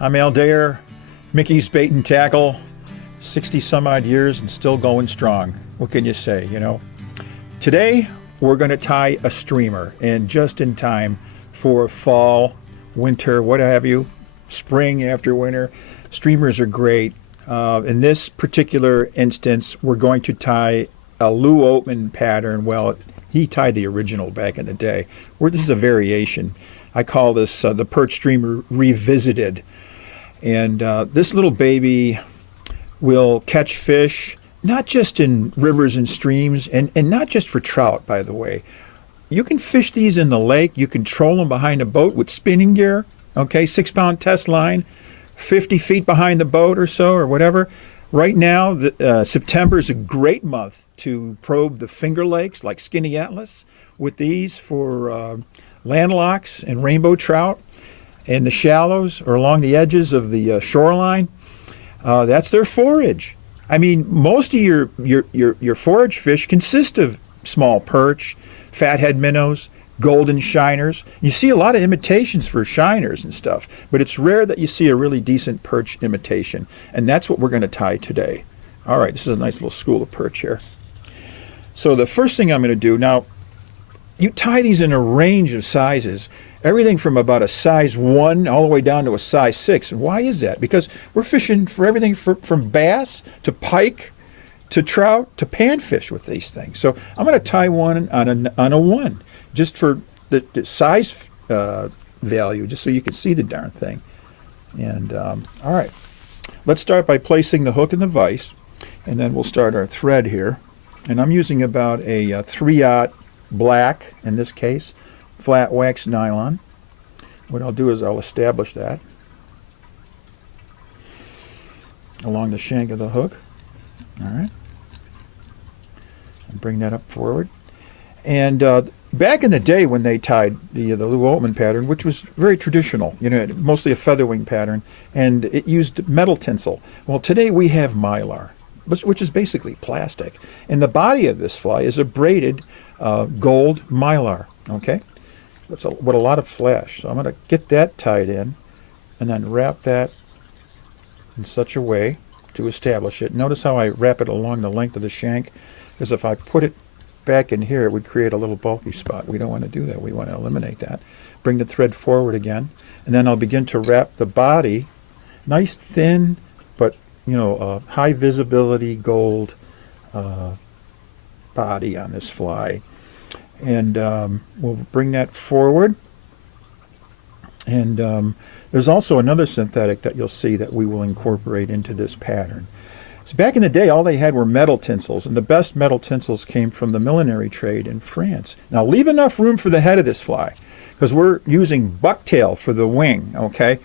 I'm Al Dare, Mickey's Bait and Tackle, 60 some odd years and still going strong. What can you say, you know? Today, we're going to tie a streamer, and just in time for fall, winter, what have you, spring after winter. Streamers are great. In this particular instance, we're going to tie a Lou Oatman pattern. Well, he tied the original back in the day. This is a variation. I call this the Perch Streamer Revisited. And this little baby will catch fish, not just in rivers and streams, and not just for trout, by the way. You can fish these in the lake. You can troll them behind a boat with spinning gear, okay, 6-pound test line, 50 feet behind the boat or so, or whatever. Right now, September is a great month to probe the Finger Lakes, like Skinny Atlas, with these for landlocks and rainbow trout, and the shallows or along the edges of the shoreline. That's their forage. I mean, most of your forage fish consist of small perch, fathead minnows, golden shiners. You see a lot of imitations for shiners and stuff, but it's rare that you see a really decent perch imitation, and that's what we're going to tie today. All right, this is a nice little school of perch here. So the first thing I'm going to do, now, you tie these in a range of sizes, everything from about a size 1 all the way down to a size 6. And why is that? Because we're fishing for everything from bass to pike to trout to panfish with these things. So I'm going to tie one on a 1, just for the size value, just so you can see the darn thing. And all right, let's start by placing the hook in the vise, and then we'll start our thread here. And I'm using about a 3/0 black, in this case, flat wax nylon. What I'll do is I'll establish that along the shank of the hook. All right, and bring that up forward. And back in the day when they tied the Lou Oatman pattern, which was very traditional, you know, mostly a featherwing pattern, and it used metal tinsel. Well, today we have mylar, which is basically plastic, and the body of this fly is a braided gold mylar. Okay, with a lot of flash. So I'm going to get that tied in, and then wrap that in such a way to establish it. Notice how I wrap it along the length of the shank, because if I put it back in here, it would create a little bulky spot. We don't want to do that. We want to eliminate that. Bring the thread forward again, and then I'll begin to wrap the body, nice thin, but high visibility gold body on this fly. And we'll bring that forward. And there's also another synthetic that you'll see that we will incorporate into this pattern. So back in the day, all they had were metal tinsels, and the best metal tinsels came from the millinery trade in France. Now leave enough room for the head of this fly, because we're using bucktail for the wing, okay?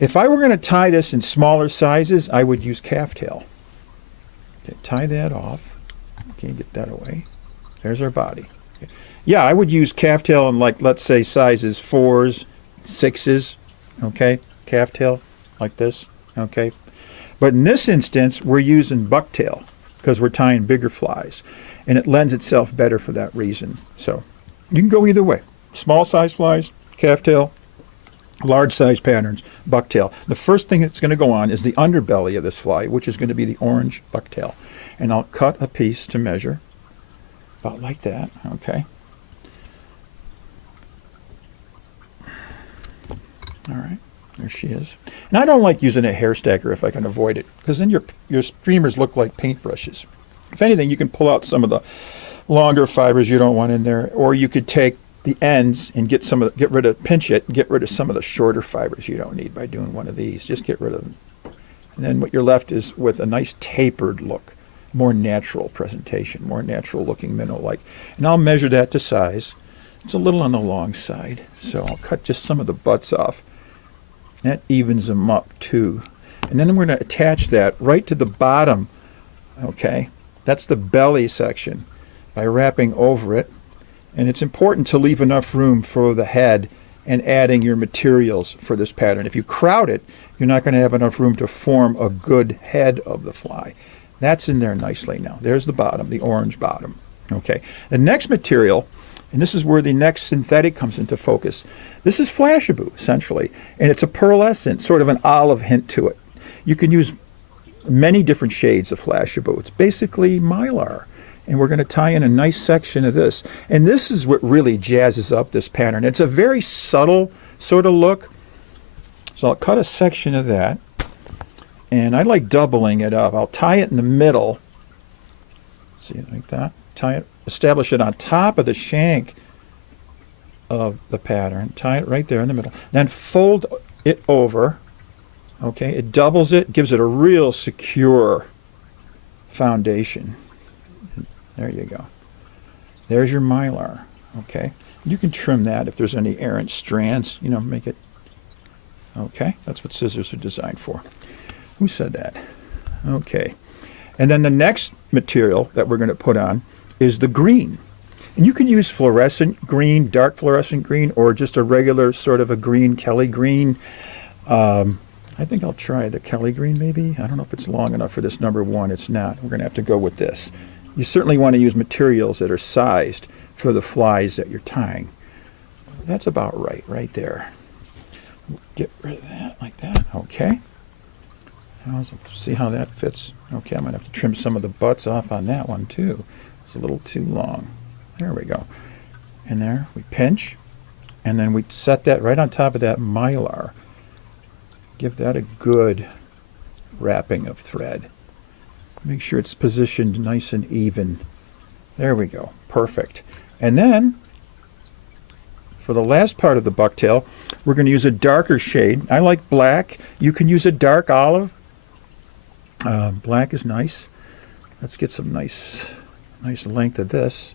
If I were going to tie this in smaller sizes, I would use calftail. Okay, tie that off. Okay, get that away. There's our body. Okay. Yeah, I would use calftail in, like, let's say sizes 4s, 6s, okay? Calftail, like this, okay? But in this instance, we're using bucktail because we're tying bigger flies, and it lends itself better for that reason. So you can go either way. Small size flies, calftail, large size patterns, bucktail. The first thing that's going to go on is the underbelly of this fly, which is going to be the orange bucktail. And I'll cut a piece to measure, about like that, okay? All right. There she is. And I don't like using a hair stacker if I can avoid it, because then your streamers look like paintbrushes. If anything, you can pull out some of the longer fibers you don't want in there, or you could take the ends and pinch it and get rid of some of the shorter fibers you don't need by doing one of these. Just get rid of them. And then what you're left is with a nice tapered look, more natural presentation, more natural looking minnow-like. And I'll measure that to size. It's a little on the long side, so I'll cut just some of the butts off. That evens them up too. And then we're going to attach that right to the bottom, okay? That's the belly section, by wrapping over it. And it's important to leave enough room for the head and adding your materials for this pattern. If you crowd it, you're not going to have enough room to form a good head of the fly. That's in there nicely now. There's the bottom, the orange bottom. Okay. The next material And this is where the next synthetic comes into focus. This is Flashabou, essentially, and it's a pearlescent, sort of an olive hint to it. You can use many different shades of Flashabou. It's basically Mylar. And we're going to tie in a nice section of this. And this is what really jazzes up this pattern. It's a very subtle sort of look. So I'll cut a section of that. And I like doubling it up. I'll tie it in the middle. See, like that. Tie it, establish it on top of the shank of the pattern. Tie it right there in the middle. Then fold it over. Okay, it doubles it, gives it a real secure foundation. There you go. There's your Mylar. Okay, you can trim that if there's any errant strands. You know, make it. Okay, that's what scissors are designed for. Who said that? Okay, and then the next material that we're going to put on is the green. And you can use fluorescent green, dark fluorescent green, or just a regular sort of a green, Kelly green. I think I'll try the Kelly green maybe. I don't know if it's long enough for this number 1. It's not. We're going to have to go with this. You certainly want to use materials that are sized for the flies that you're tying. That's about right there. Get rid of that like that. Okay. Now, see how that fits. Okay, I might have to trim some of the butts off on that one too. It's a little too long. There we go. And there we pinch, and then we set that right on top of that Mylar. Give that a good wrapping of thread. Make sure it's positioned nice and even. There we go. Perfect. And then, for the last part of the bucktail, we're going to use a darker shade. I like black. You can use a dark olive. Black is nice. Let's get some nice length of this.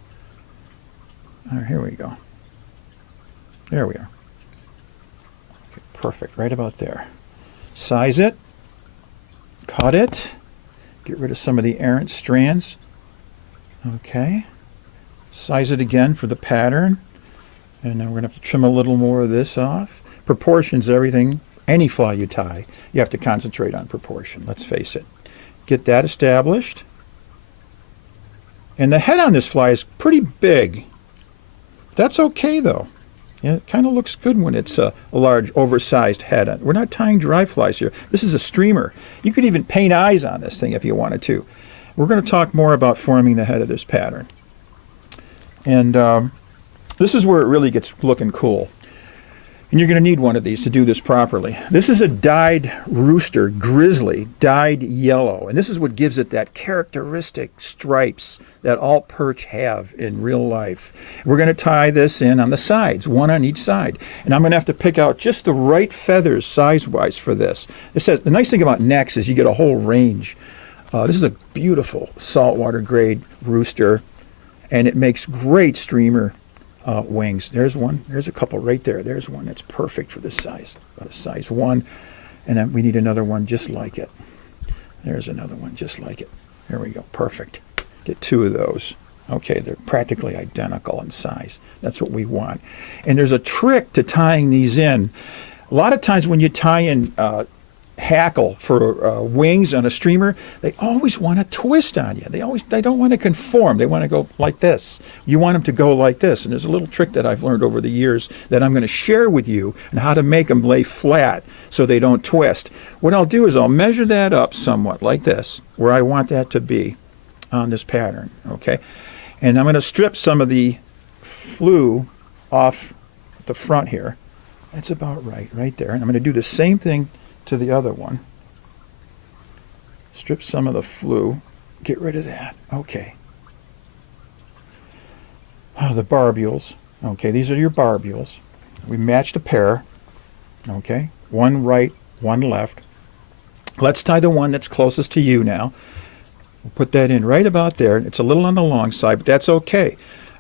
Here we go. There we are. Okay, perfect. Right about there. Size it. Cut it. Get rid of some of the errant strands. Okay. Size it again for the pattern. And then we're going to have to trim a little more of this off. Proportions, everything, any fly you tie, you have to concentrate on proportion. Let's face it. Get that established. And the head on this fly is pretty big. That's okay though. Yeah, it kind of looks good when it's a large, oversized head. We're not tying dry flies here. This is a streamer. You could even paint eyes on this thing if you wanted to. We're going to talk more about forming the head of this pattern. And this is where it really gets looking cool. And you're going to need one of these to do this properly. This is a dyed rooster grizzly, dyed yellow. And this is what gives it that characteristic stripes that all perch have in real life. We're going to tie this in on the sides, one on each side. And I'm going to have to pick out just the right feathers size-wise for this. It says, the nice thing about necks is you get a whole range. This is a beautiful saltwater grade rooster, and it makes great streamer wings. There's one. There's a couple right there. There's one that's perfect for this size, about a size 1. And then we need another one just like it. There's another one just like it. There we go. Perfect. Get 2 of those. Okay, they're practically identical in size. That's what we want. And there's a trick to tying these in. A lot of times when you tie in hackle for wings on a streamer, they always want to twist on you. They don't want to conform. They want to go like this. You want them to go like this. And there's a little trick that I've learned over the years that I'm going to share with you on how to make them lay flat so they don't twist. What I'll do is I'll measure that up somewhat like this, where I want that to be on this pattern. Okay, and I'm going to strip some of the flue off the front here. That's about right there. And I'm going to do the same thing to the other one. Strip some of the flue. Get rid of that. Okay. The barbules. Okay, these are your barbules. We matched a pair. Okay, one right, one left. Let's tie the one that's closest to you now. We'll put that in right about there. It's a little on the long side, but that's okay.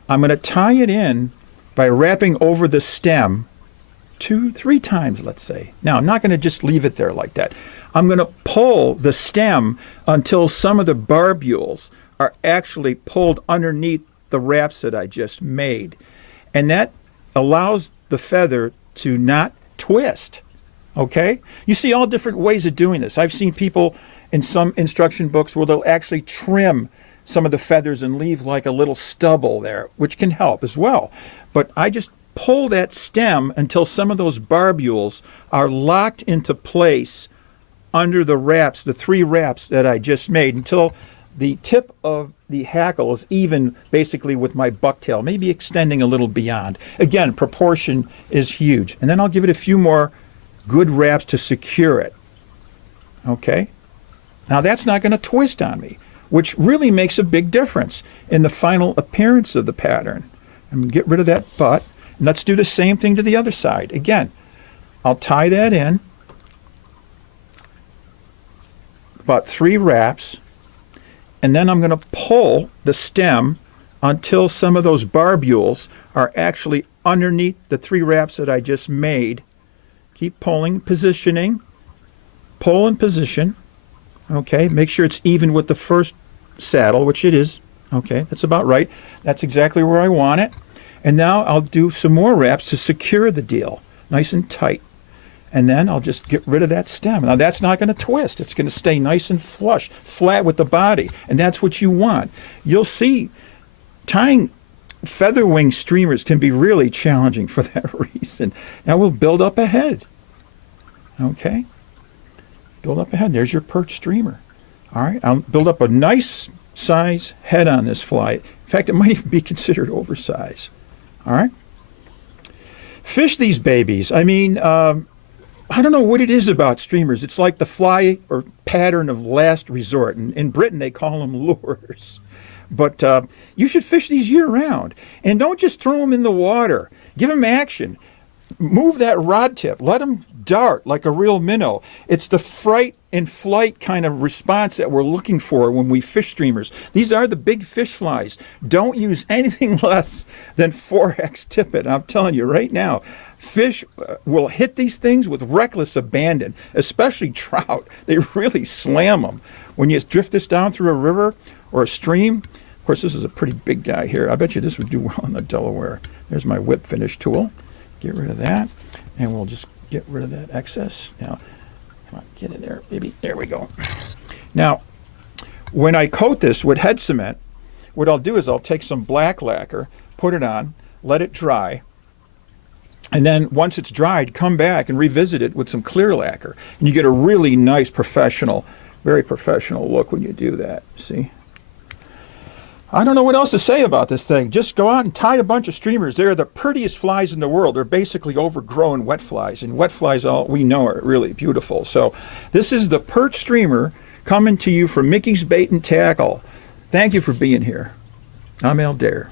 I'm going to tie it in by wrapping over the stem 2-3 times, let's say. Now, I'm not going to just leave it there like that. I'm going to pull the stem until some of the barbules are actually pulled underneath the wraps that I just made. And that allows the feather to not twist. Okay? You see all different ways of doing this. I've seen people in some instruction books where they'll actually trim some of the feathers and leave like a little stubble there, which can help as well. But I just pull that stem until some of those barbules are locked into place under the wraps, the 3 wraps that I just made, until the tip of the hackle is even basically with my bucktail, maybe extending a little beyond. Again, proportion is huge. And then I'll give it a few more good wraps to secure it. Okay? Now that's not going to twist on me, which really makes a big difference in the final appearance of the pattern. I'm going to get rid of that butt. And let's do the same thing to the other side. Again, I'll tie that in. About 3 wraps. And then I'm going to pull the stem until some of those barbules are actually underneath the 3 wraps that I just made. Keep pulling, positioning, pull and position. Okay, make sure it's even with the first saddle, which it is. Okay, that's about right. That's exactly where I want it. And now I'll do some more wraps to secure the deal, nice and tight. And then I'll just get rid of that stem. Now that's not going to twist. It's going to stay nice and flush, flat with the body. And that's what you want. You'll see tying feather wing streamers can be really challenging for that reason. Now we'll build up a head. Okay? Build up a head. There's your perch streamer. All right? I'll build up a nice size head on this fly. In fact, it might even be considered oversized. All right? Fish these babies. I mean, I don't know what it is about streamers. It's like the fly or pattern of last resort. In Britain, they call them lures. But you should fish these year-round. And don't just throw them in the water. Give them action. Move that rod tip. Let them dart like a real minnow. It's the fright and flight kind of response that we're looking for when we fish streamers. These are the big fish flies. Don't use anything less than 4X tippet. I'm telling you right now, fish will hit these things with reckless abandon, especially trout. They really slam them. When you drift this down through a river or a stream, of course, this is a pretty big guy here. I bet you this would do well in the Delaware. There's my whip finish tool. Get rid of that, and we'll just get rid of that excess. Now, come on, get in there, baby. There we go. Now, when I coat this with head cement, what I'll do is I'll take some black lacquer, put it on, let it dry, and then once it's dried, come back and revisit it with some clear lacquer. And you get a really nice professional, very professional look when you do that, see? I don't know what else to say about this thing. Just go out and tie a bunch of streamers. They're the prettiest flies in the world. They're basically overgrown wet flies, and wet flies, all we know, are really beautiful. So this is the perch streamer coming to you from Mickey's Bait and Tackle. Thank you for being here. I'm Al Dare.